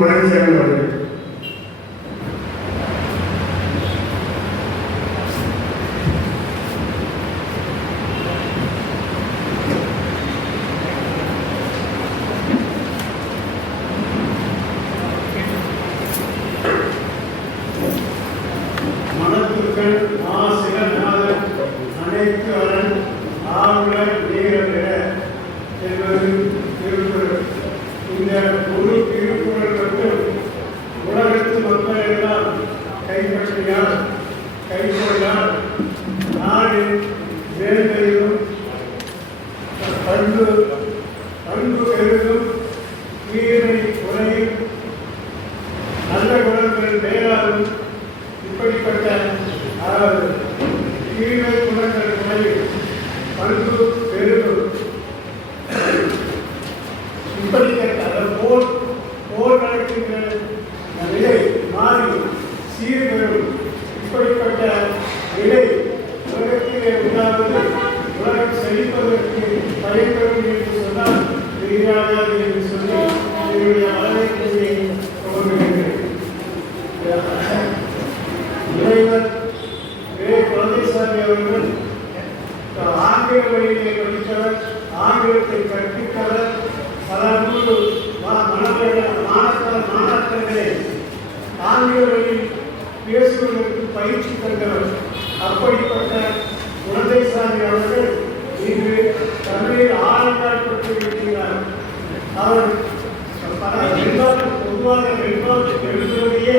பழனிசாமி அவர்கள் ஆசிரியர் அனைத்து அரண் ஆவலர் நீரமிட என்பது வேலையிலும் பண்பு பண்பு பெரிதும் தீமை குறையும் நல்ல இப்படிப்பட்ட அதாவது தீமை குணங்கள் குறையும் பண்பு பெரிதும் இப்படிப்பட்ட அதை போல் போர் நடக்கின்ற நிலை மாறி சீர்மை இறைவன் வே குழந்தைசாமி அவர்கள் ஆங்கில வழியிலே படித்தவர் ஆங்கிலத்தை கற்பித்தவர் பல நூறு மாணவர்கள் மாணவர்கள் மாணாக்கர்களை ஆங்கில வழியில் பயிற்சி தந்தவர். அப்படிப்பட்ட குழந்தைசாமி அவர்கள் இன்று தமிழில் ஆளுநர் பெற்றிருக்கிறார் அவர் பொதுவாக எழுதுவதையே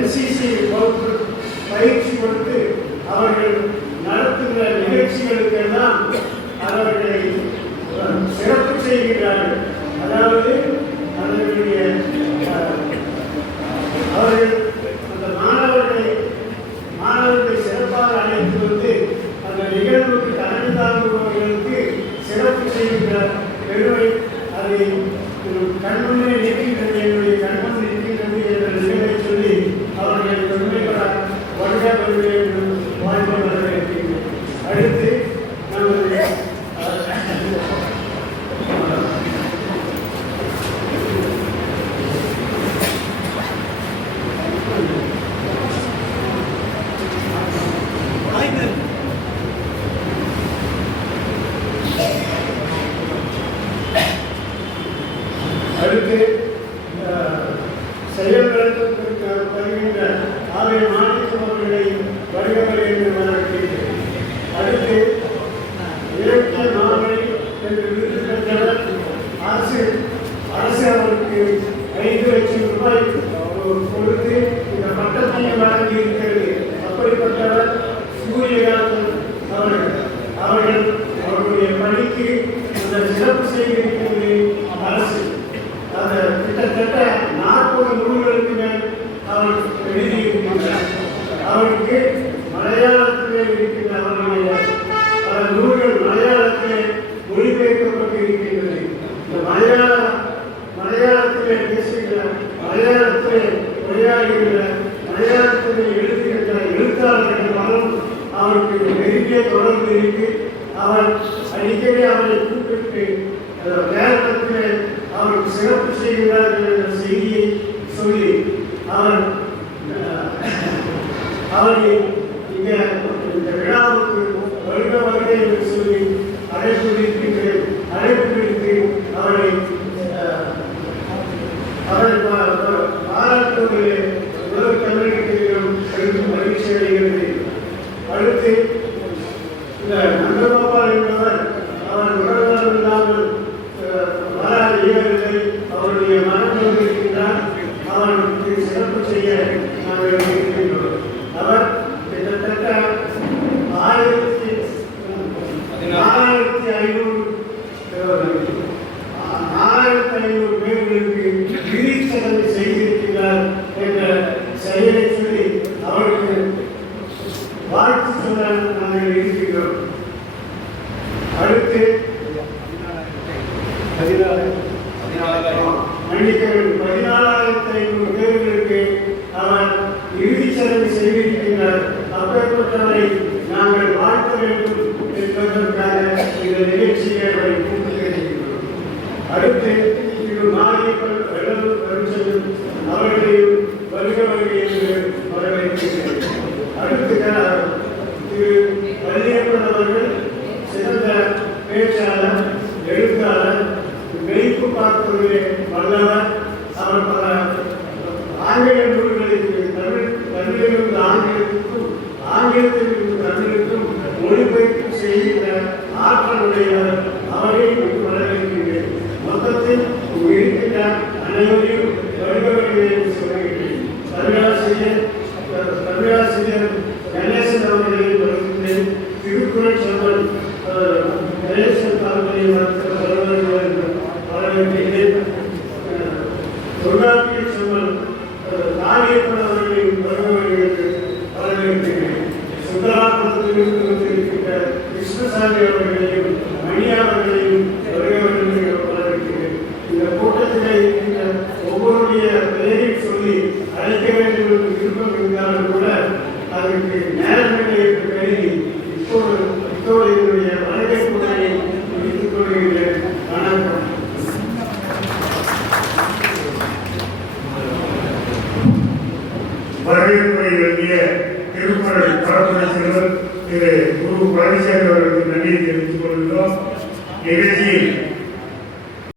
என்சிசி வகுப்பு பயிற்சி கொடுத்து அவர்கள் நடத்துகிற நிகழ்ச்சிகளுக்கெல்லாம் அவர்களை சிறப்பு செய்கிறார்கள். செய்கின்றது அரசு அது கிட்டத்தட்ட நாற்பது நூல்களுக்கு மேல் அவர் எழுதியிருக்கின்றார் அவருக்கு மலையாளத்திலே இருக்கின்ற அவருடைய பல நூல்கள் மலையாளத்திலே மொழிபெயர்க்கப்பட்டு இருக்கின்றது இந்த மலையாள மலையாளத்திலே பேசுகிற மலையாளத்திலே உரையாடுகிற மலையாளத்திலே எழுதுகின்ற எழுத்தாளர்கள் மனம் அவருக்கு நெருங்கிய தொடர்பு இருக்கு. அவர் அடிக்கடி அவரை கூப்பிட்டு நேரத்திலே அவர்கள் சிறப்பு செய்கிறார்கள் என்ற செய்தியை சொல்லி அவர் அவரை இங்கே இந்த விழாவுக்கு வருக வருகை என்று சொல்லி அழைப்பு விடுக்கின்றேன் அழைப்பு விடுத்து அவரை அவரை பாராட்டுவதிலே உலக தமிழகத்திலும் அடுத்து இந்த நந்தபாபா என்பவர் அவர் உடல் கொண்டிருக்கின்றார் அவருக்கு சிறப்பு செய்ய நாங்கள் இருக்கின்றோம் அவர் கிட்டத்தட்ட ஆயிரத்தி நாலாயிரத்தி ஐநூறு நாலாயிரத்தி ஐநூறு பேர்களுக்கு கிரீச்சதனை செய்திருக்கிறார் என்ற செயலை சொல்லி அவருக்கு வாழ்த்து சொல்ல நாங்கள் இருக்கின்றோம். அடுத்து பதினாலாயிரத்தி ஐநூறு பேர்களுக்கு அவர் இறுதிச் சடங்கு செய்திருக்கின்றார் அப்பேற்பட்டவரை நாங்கள் வாழ்த்த வேண்டும் என்பதற்காக இந்த நிகழ்ச்சியை அவரை கூப்பிட்டிருக்கிறோம் அடுத்து పనిచేయడం నన్ను తెలుసుకోవడంలో ఏదైతే